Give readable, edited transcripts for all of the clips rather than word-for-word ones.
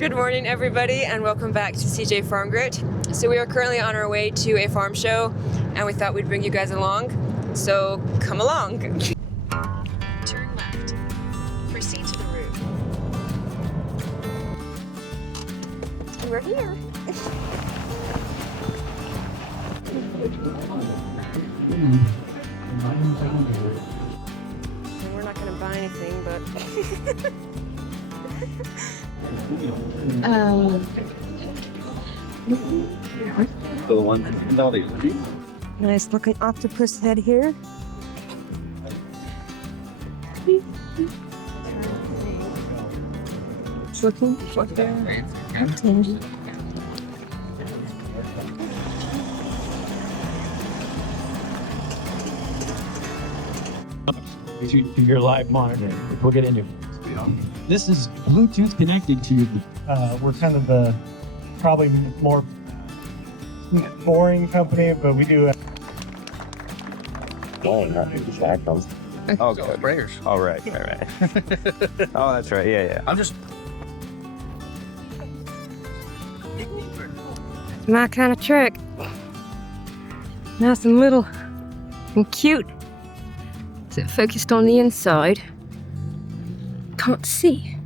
Good morning, everybody, and welcome back to CJfarmGrit. So we are currently on our way to a farm show, and we thought we'd bring you guys along. So come along. Turn left. Proceed to the route. And we're here. And we're not going to buy anything, but. Nice looking octopus head here. It's looking what there. Your live monitor. We'll get into it. This is Bluetooth connected to. We're kind of the probably more boring company, but we do. Oh, sprayers. Oh, right. Oh, that's right. Yeah. I'm just. It's my kind of trick. Nice and little and cute. Is it focused on the inside? Can't see.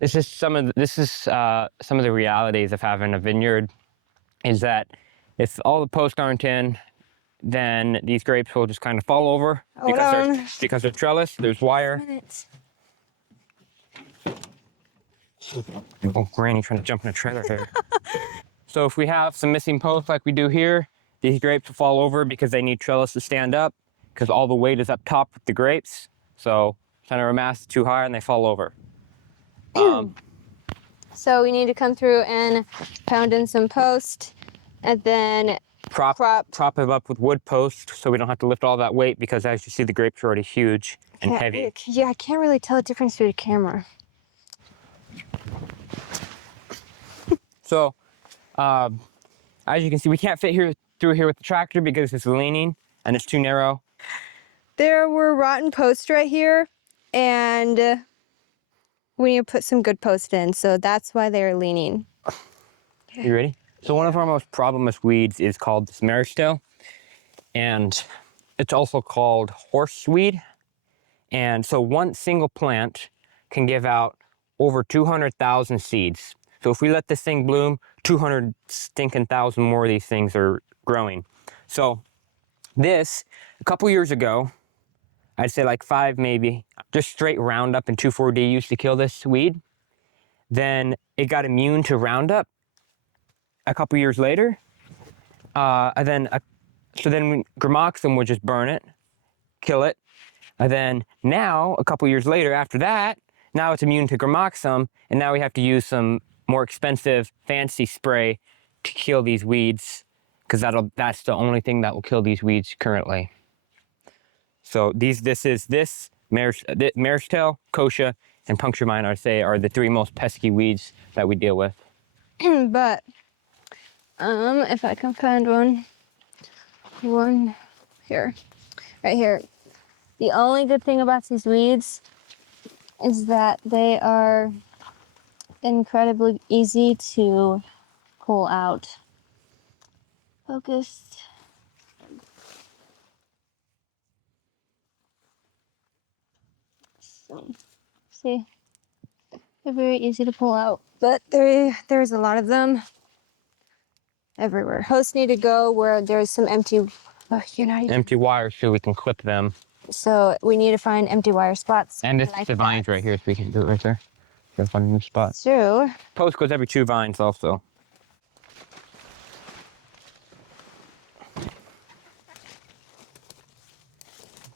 This is some of the realities of having a vineyard. Is that if all the posts aren't in, then these grapes will just kind of fall over because they're trellis. There's wire. Oh, Granny trying to jump in a trailer here. So if we have some missing posts like we do here, these grapes will fall over because they need trellis to stand up because all the weight is up top with the grapes. So center of mass is too high and they fall over. So we need to come through and pound in some post and then prop it up with wood posts so we don't have to lift all that weight because as you see the grapes are already huge and heavy. Yeah, I can't really tell the difference through the camera. So as you can see, we can't fit through here with the tractor because it's leaning and it's too narrow. There were rotten posts right here, and we need to put some good posts in, so that's why they're leaning. You ready? So one of our most problemous weeds is called this mare's tail, and it's also called horseweed. And so one single plant can give out over 200,000 seeds. So if we let this thing bloom, 200 stinking thousand more of these things are growing. So this, a couple years ago, I'd say like 5 maybe, just straight Roundup and 2,4-D used to kill this weed. Then it got immune to Roundup a couple years later. So then Gramoxone would just burn it, kill it. And then now, a couple years later after that, now it's immune to Gramoxone, and now we have to use some more expensive, fancy spray to kill these weeds, because that's the only thing that will kill these weeds currently. So this mare's tail, kochia, and puncture vine, I'd say, are the 3 most pesky weeds that we deal with. But if I can find one here, right here. The only good thing about these weeds is that they are incredibly easy to pull out. Focus. So, see, they're very easy to pull out, but there's a lot of them everywhere. Hosts need to go where there's some empty. Oh, you're not even. Empty wires so we can clip them. So we need to find empty wire spots. And it's like the vines that. right here, so we can do it right there. Gotta find a new spot. So Post goes every 2 vines also.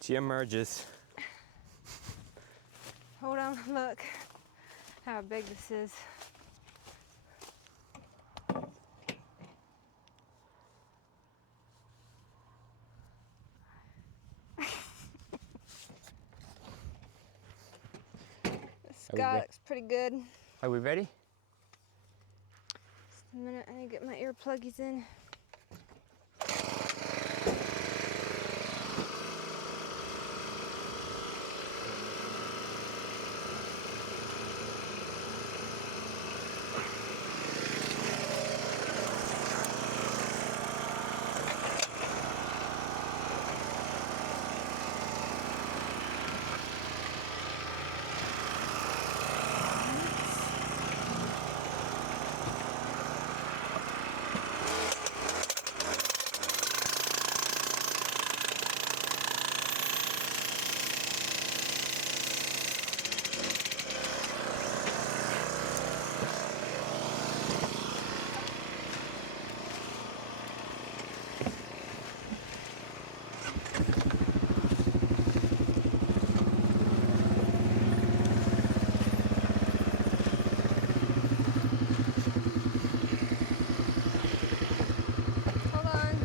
She emerges. hold on, look how big this is. This guy looks pretty good. Are we ready? Just a minute, I need to get my earpluggies in. Hold on.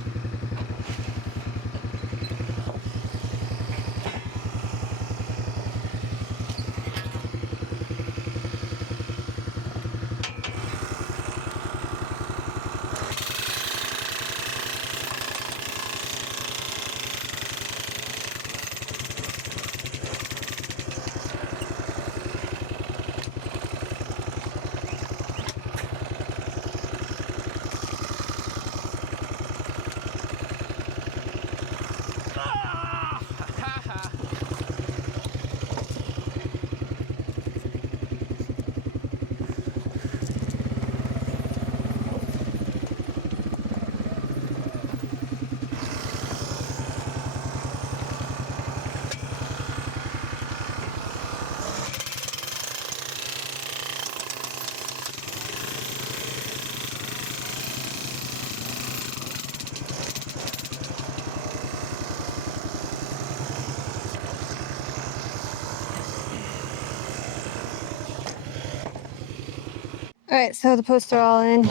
All right, so the posts are all in.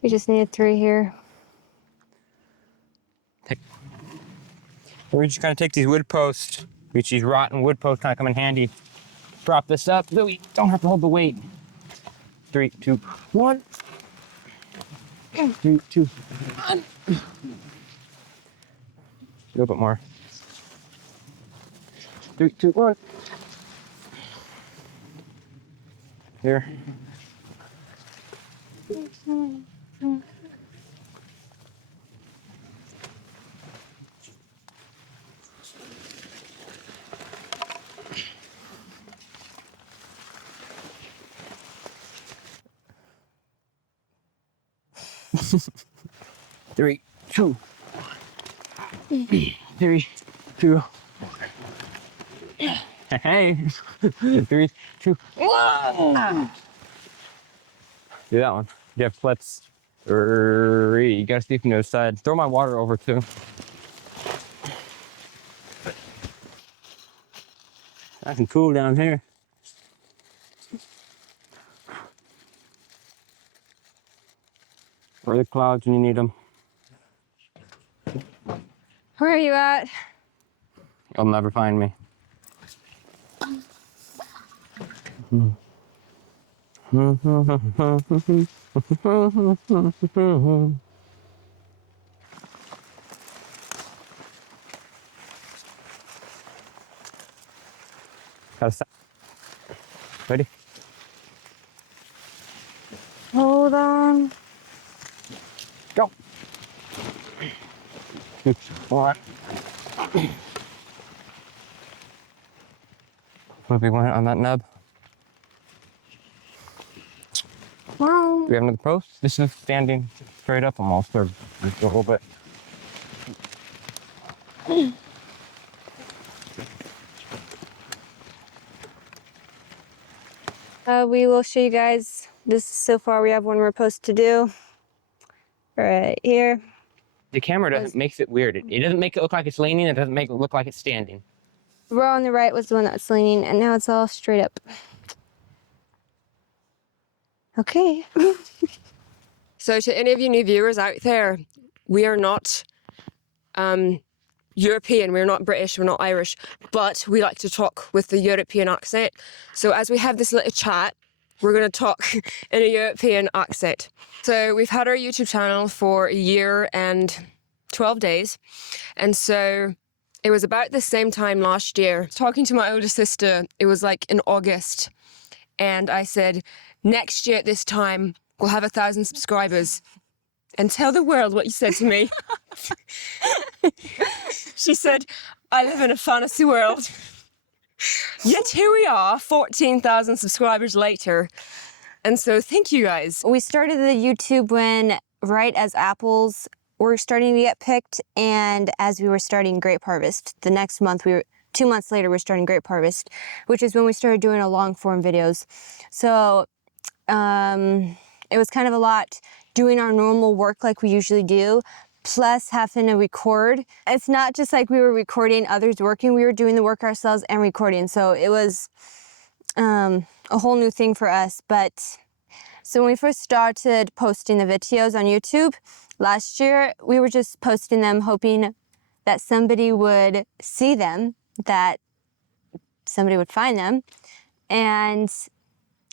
We just need 3 here. We're just gonna take these wood posts, which these rotten wood posts kind of come in handy. Prop this up so we don't have to hold the weight. 3, 2, 1. 3, 2, 1. A little bit more. 3, 2, 1. Here. Three, two. 3, 2. Hey. 3, 2, 1. Do that one. You have flips. 3. You gotta see from the other side. Throw my water over too. Nice and cool down here. Where are the clouds when you need them? Where are you at? You'll never find me. Gotta stop. Ready? Hold on. Go. Good spot. Moving one on that nub. Wow. Do we have another post? This is standing straight up almost, or just a little bit. We will show you guys this. So far we have one more post to do right here. The camera doesn't makes it weird. It doesn't make it look like it's leaning. It doesn't make it look like it's standing. The row on the right was the one that was leaning, and now it's all straight up. Okay. So to any of you new viewers out there, we are not European, we're not British, we're not Irish, but we like to talk with the European accent. So as we have this little chat, we're going to talk in a European accent. So we've had our YouTube channel for a year and 12 days. And so it was about the same time last year. Talking to my older sister, it was like in August. And I said, next year at this time, we'll have 1,000 subscribers. And tell the world what you said to me. She said, I live in a fantasy world. Yet here we are, 14,000 subscribers later. And so thank you guys. We started the YouTube when, right as apples were starting to get picked, and as we were starting grape harvest. The next month, 2 months later, we're starting grape harvest, which is when we started doing our long form videos. So it was kind of a lot doing our normal work like we usually do, plus having to record. It's not just like we were recording others working, we were doing the work ourselves and recording. So it was a whole new thing for us. But so when we first started posting the videos on YouTube last year, we were just posting them hoping that somebody would see them, that somebody would find them. And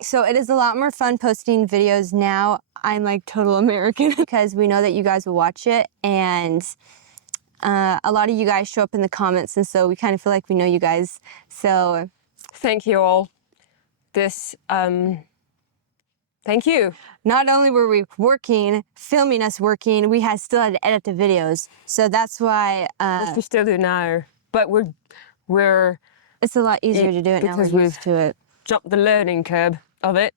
so it is a lot more fun posting videos now. I'm like total American because we know that you guys will watch it, and a lot of you guys show up in the comments, and so we kind of feel like we know you guys. So Thank you all. Thank you. not only were we working, filming us working, we still had to edit the videos. So that's why Which we still do now. But we're it's a lot easier to do it now. because We're used to it. jumped the learning curve of it.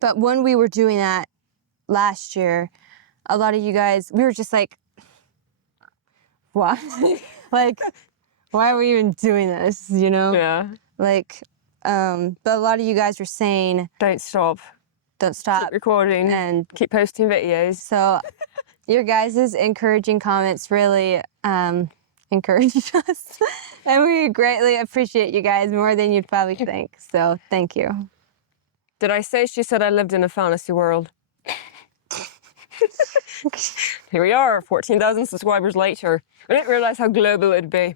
But when we were doing that last year, a lot of you guys, we were just like, what? Like, why are we even doing this, you know? Yeah. Like, but a lot of you guys were saying, Don't stop. don't stop. Keep recording. And Keep posting videos. so your guys' encouraging comments really encouraged us. And we greatly appreciate you guys more than you'd probably think. So thank you. Did I say she said I lived in a fantasy world? Here we are, 14,000 subscribers later. I didn't realize how global it'd be.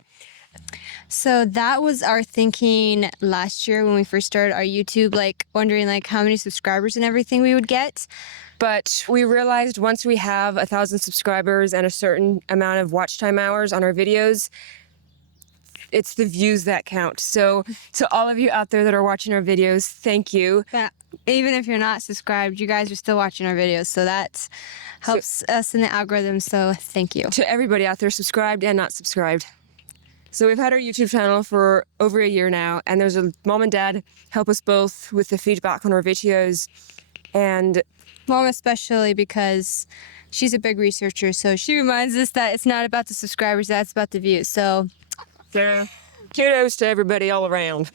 So that was our thinking last year when we first started our YouTube, like wondering like how many subscribers and everything we would get. But we realized once we have 1,000 subscribers and a certain amount of watch time hours on our videos, it's the views that count. So to all of you out there that are watching our videos, thank you. But even if you're not subscribed, you guys are still watching our videos. So that helps us in the algorithm. So thank you. To everybody out there, subscribed and not subscribed. So we've had our YouTube channel for over a year now, and there's a mom and dad help us both with the feedback on our videos. And Mom especially, because she's a big researcher. So she reminds us that it's not about the subscribers, that's about the views. So yeah, kudos to everybody all around.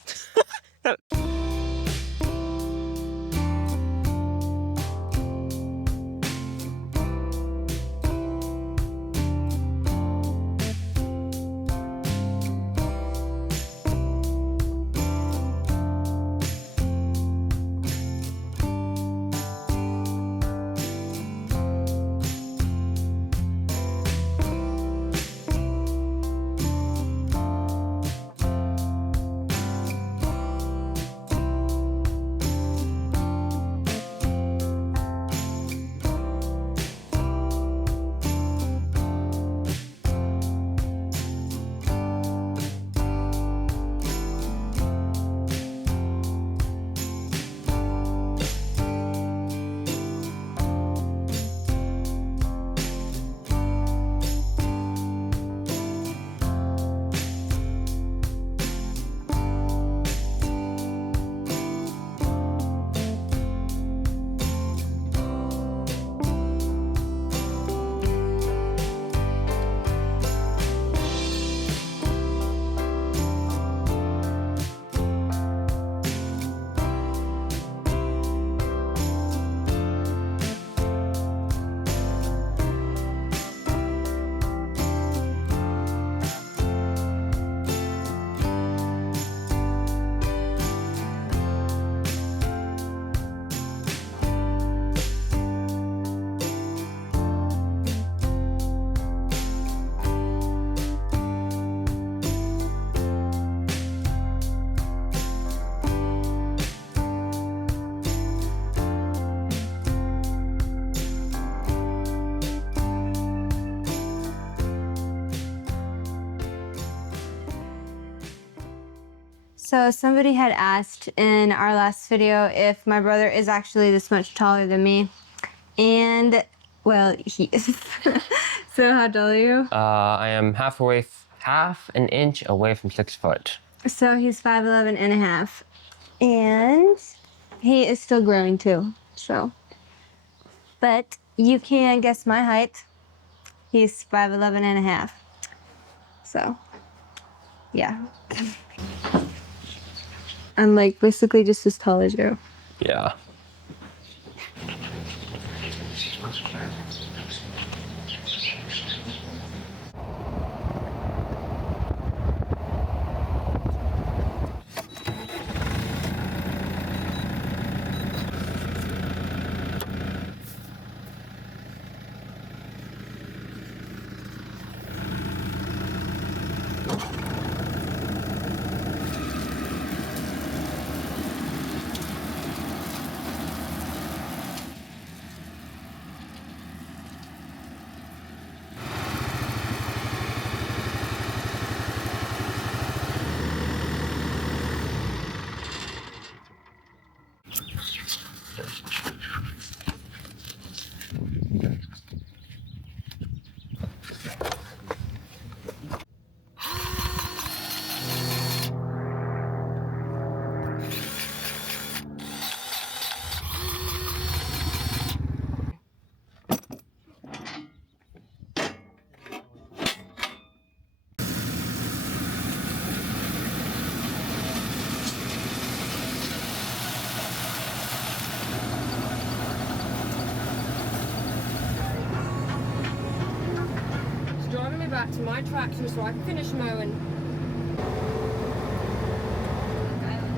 So somebody had asked in our last video if my brother is actually this much taller than me. And, well, he is. So how tall are you? I am half an inch away from 6 foot. So he's 5'11" and a half. And he is still growing too, so. But you can guess my height. He's 5'11" and a half. So, yeah. I'm like basically just as tall as you. Yeah. Driving me back to my tractor so I can finish mowing.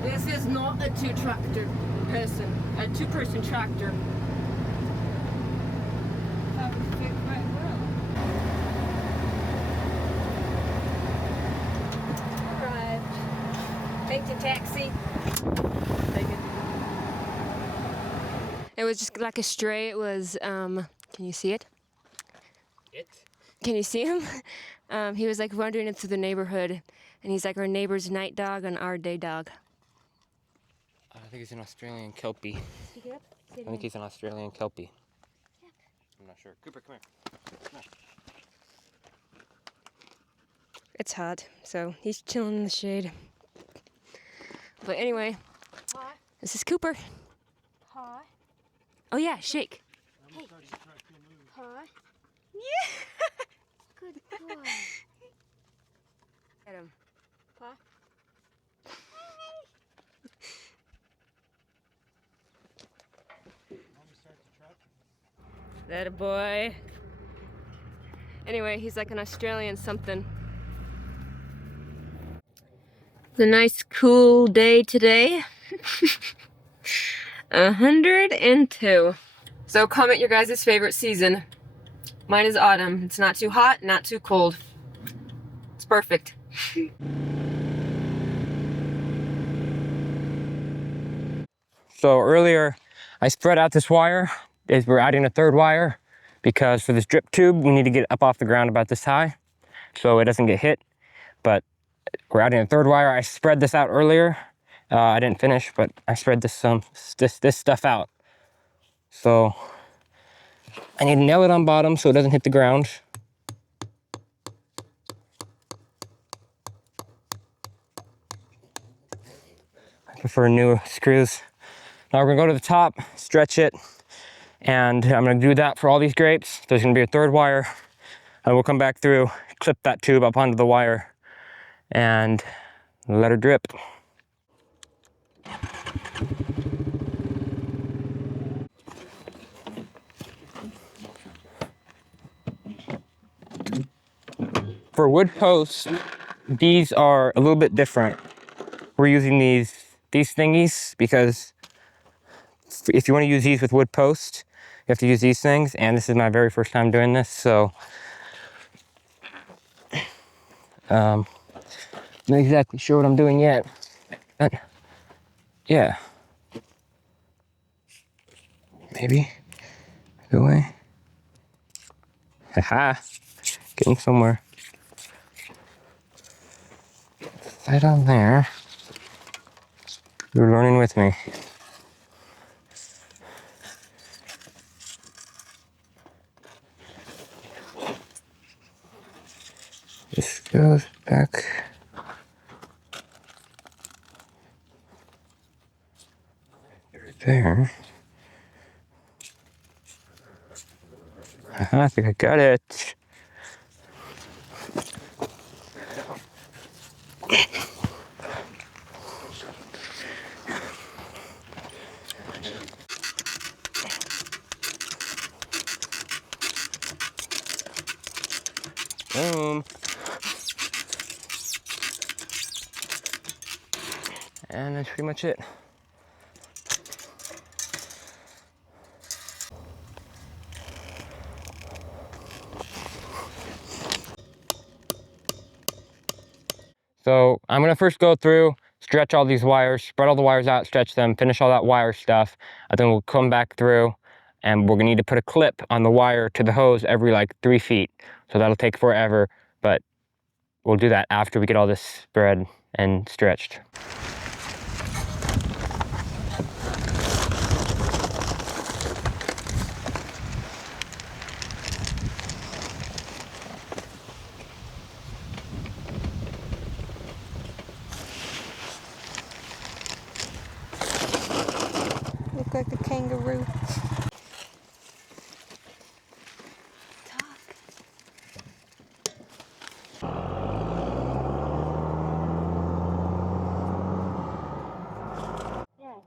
This is not a two-person tractor. That would fit quite well. Arrived. Thank you, taxi. Take it. It was just like a stray. It was, can you see it? Can you see him? He was like wandering into the neighborhood, and he's like our neighbor's night dog and our day dog. I think he's an Australian Kelpie. Pick it up. I think he's an Australian Kelpie. I'm not sure. Cooper, come here. It's hot, so he's chilling in the shade. But anyway, Hi. this is Cooper. Hi. Oh yeah, shake. Hey. Hi. Yeah. Good boy. Get him. Hi. That a boy. Anyway, he's like an Australian something. It's a nice cool day today. 102. So comment your guys' favorite season. Mine is autumn. It's not too hot, not too cold. It's perfect. So earlier, I spread out this wire as we're adding a third wire because for this drip tube, we need to get it up off the ground about this high so it doesn't get hit. But we're adding a third wire. I spread this out earlier. I didn't finish, but I spread this stuff out. So I need to nail it on bottom so it doesn't hit the ground. I prefer new screws. Now we're gonna go to the top, stretch it, and I'm gonna do that for all these grapes. There's gonna be a third wire, and we'll come back through, clip that tube up onto the wire, and let her drip. For wood posts, these are a little bit different. We're using these thingies because if you want to use these with wood posts, you have to use these things, and this is my very first time doing this, so not exactly sure what I'm doing yet. But yeah, maybe go away. Haha, getting somewhere. Right on there. You're learning with me. This goes back. Right there. I think I got it. Boom. And that's pretty much it. So I'm gonna first go through, stretch all these wires, spread all the wires out, stretch them, finish all that wire stuff, and then we'll come back through and we're gonna need to put a clip on the wire to the hose every like 3 feet. So that'll take forever, but we'll do that after we get all this spread and stretched. Look like a kangaroo.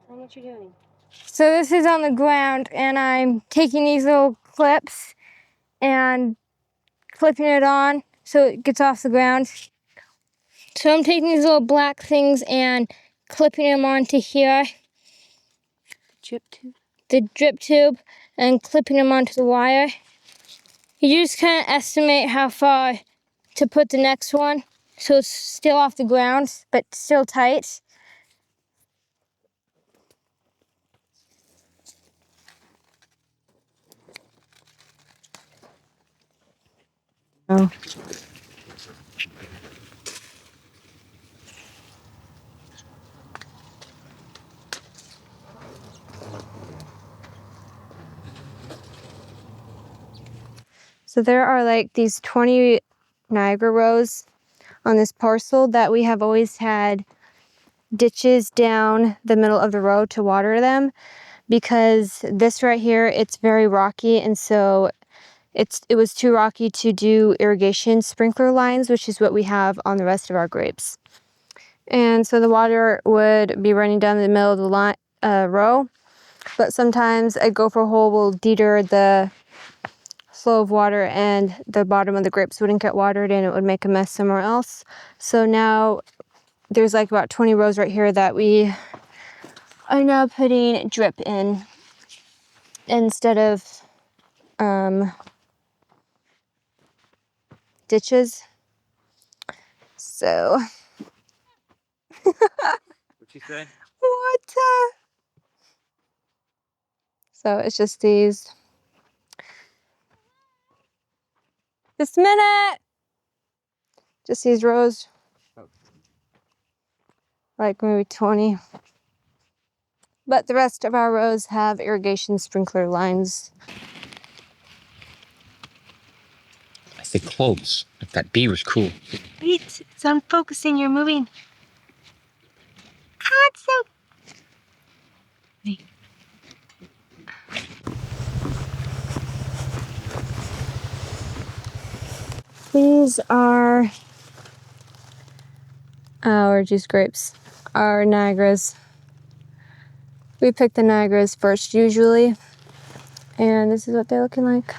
What you're doing. So this is on the ground, and I'm taking these little clips and clipping it on so it gets off the ground. So I'm taking these little black things and clipping them onto here. Drip tube. The drip tube, and clipping them onto the wire. You just kind of estimate how far to put the next one so it's still off the ground, but still tight. Oh. So there are like these 20 Niagara rose on this parcel that we have always had ditches down the middle of the road to water them, because this right here, it's very rocky, and so it was too rocky to do irrigation sprinkler lines, which is what we have on the rest of our grapes. And so the water would be running down the middle of the row, but sometimes a gopher hole will deter the flow of water and the bottom of the grapes wouldn't get watered and it would make a mess somewhere else. So now there's like about 20 rows right here that we are now putting drip in instead of ditches. So What'd you say? what? So it's just these. Just a minute. Just these rows. Like maybe 20. But the rest of our rows have irrigation sprinkler lines. I say close. That bee was cool. Wait, it's unfocusing. You're moving. Ah, it's so. Wait. These are our juice grapes, our Niagaras. We pick the Niagaras first usually, and this is what they're looking like.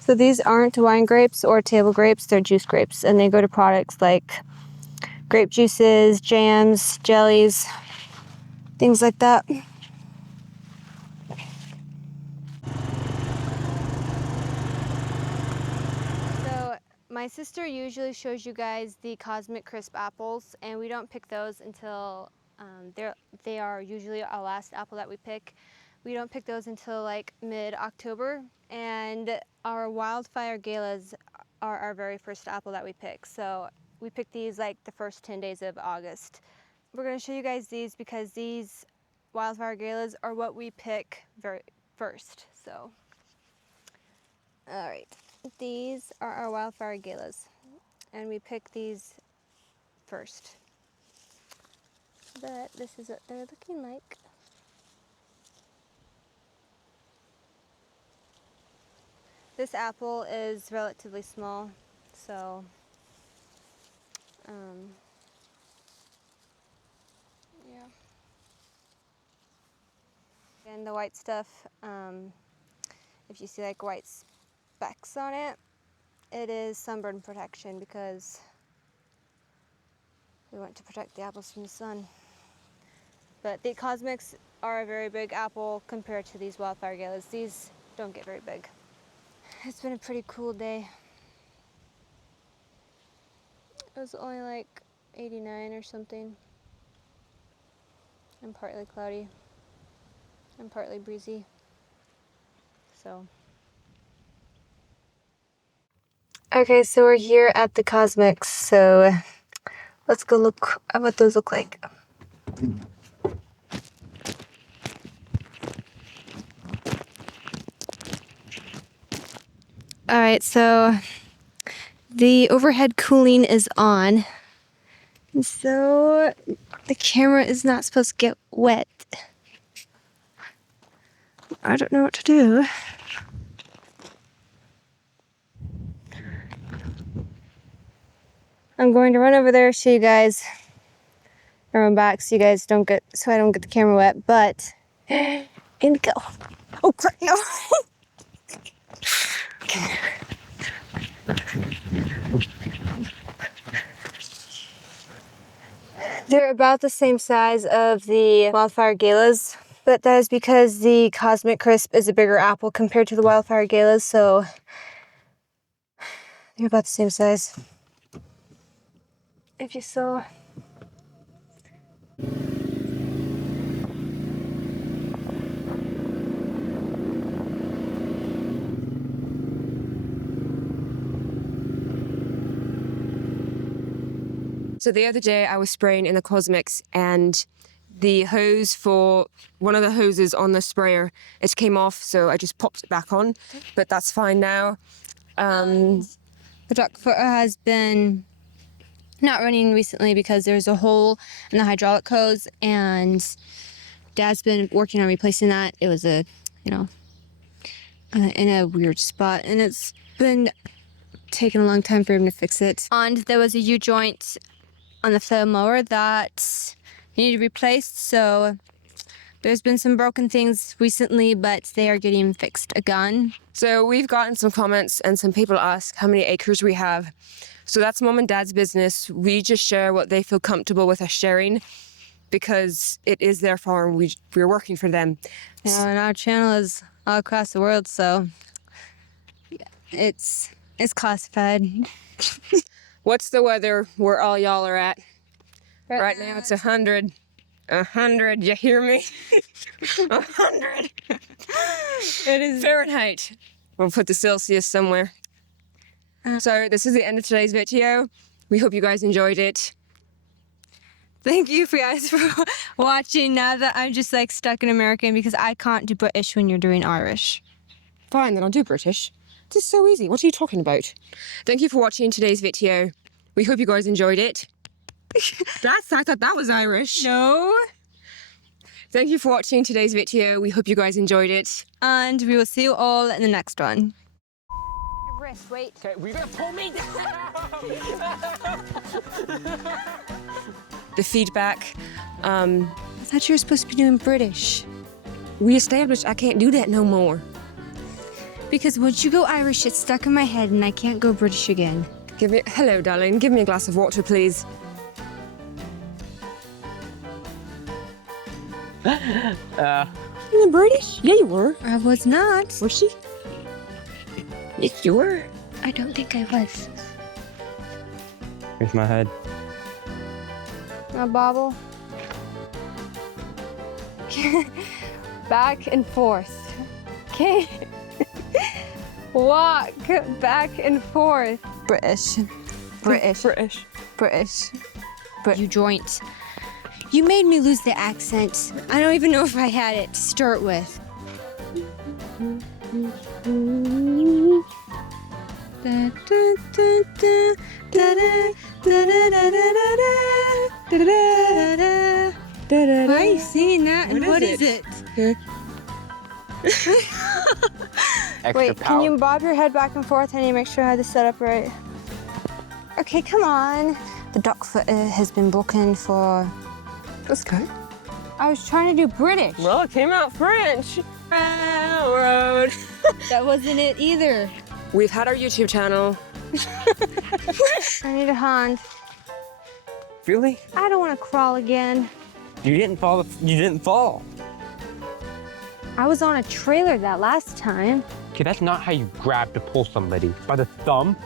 So these aren't wine grapes or table grapes, they're juice grapes, and they go to products like grape juices, jams, jellies, things like that. So my sister usually shows you guys the Cosmic Crisp apples, and we don't pick those until they are usually our last apple that we pick. We don't pick those until like mid-October, and our wildfire galas are our very first apple that we pick. So we pick these like the first 10 days of August. We're gonna show you guys these because these wildfire galas are what we pick very first. So, all right, these are our wildfire galas, and we pick these first. But this is what they're looking like. This apple is relatively small, so yeah. And the white stuff, if you see like white specks on it, it is sunburn protection because we want to protect the apples from the sun. But the Cosmics are a very big apple compared to these wildfire galas. These don't get very big. It's been a pretty cool day. It was only like 89 or something. And partly cloudy and partly breezy. So. Okay, so we're here at the Cosmics. So let's go look at what those look like. All right, so the overhead cooling is on. And so the camera is not supposed to get wet. I don't know what to do. I'm going to run over there, show you guys, and run back so I don't get the camera wet, but in go. Oh crap, no. They're about the same size of the wildfire galas, but that is because the Cosmic Crisp is a bigger apple compared to the wildfire galas, so they're about the same size. If you saw. So the other day I was spraying in the Cosmics and the hose for one of the hoses on the sprayer, it came off, so I just popped it back on, but that's fine now. The duck footer has been not running recently because there's a hole in the hydraulic hose, and Dad's been working on replacing that. It was in a weird spot, and it's been taking a long time for him to fix it. And there was a U-joint on the flow mower that needed replaced, so there's been some broken things recently, but they are getting fixed again. So we've gotten some comments and some people ask how many acres we have. So that's Mom and Dad's business. We just share what they feel comfortable with us sharing because it is their farm. We're working for them. And our channel is all across the world, so it's classified. What's the weather where all y'all are at? Right now it's 100. 100, you hear me? 100. It is Fahrenheit. We'll put the Celsius somewhere. So this is the end of today's video. We hope you guys enjoyed it. Thank you guys for watching. Now that I'm just like stuck in American because I can't do British when you're doing Irish. Fine, then I'll do British. This is so easy. What are you talking about? Thank you for watching today's video. We hope you guys enjoyed it. I thought that was Irish. No. Thank you for watching today's video. We hope you guys enjoyed it. And we will see you all in the next one. Wrist, wait. Okay, we better pull me down. The feedback. I thought you were supposed to be doing British. We established I can't do that no more. Because once you go Irish, it's stuck in my head and I can't go British again. Hello, darling. Give me a glass of water, please. You were British? Yeah, you were. I was not. Was she? Yes, you were. I don't think I was. Here's my head. A bobble. back and forth. Okay? Walk back and forth. British. You joint. You made me lose the accent. I don't even know if I had it to start with. Why are you singing that? And what is it? Extra Wait, power. can you bob your head back and forth? I need to make sure I had this set up right. Okay, come on. The duck foot has been broken for... That's good. I was trying to do British. Well, it came out French. Railroad. That wasn't it either. We've had our YouTube channel. I need a hand. Really? I don't want to crawl again. You didn't fall. You didn't fall. I was on a trailer that last time. Okay, that's not how you grab to pull somebody. By the thumb.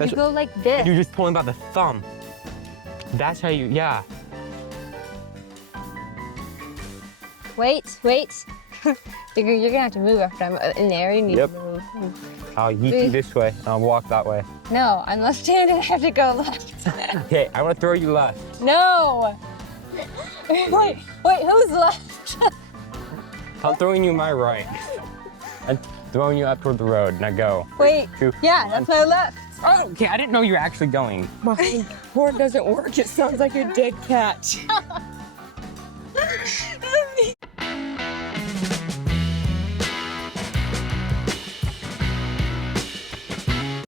You go like this. You're just pulling by the thumb. That's how you, yeah. Wait. You're gonna have to move after I'm in there. You need Yep. to move. I'll yeet you this way, and I'll walk that way. No, I'm left-handed. I have to go left. Okay, I'm gonna throw you left. No. Wait, who's left? I'm throwing you my right. I'm throwing you up toward the road. Now go. Wait. 2, Yeah, 1. that's my left. Oh, okay, I didn't know you were actually going. My horn doesn't work. It sounds like a dead cat.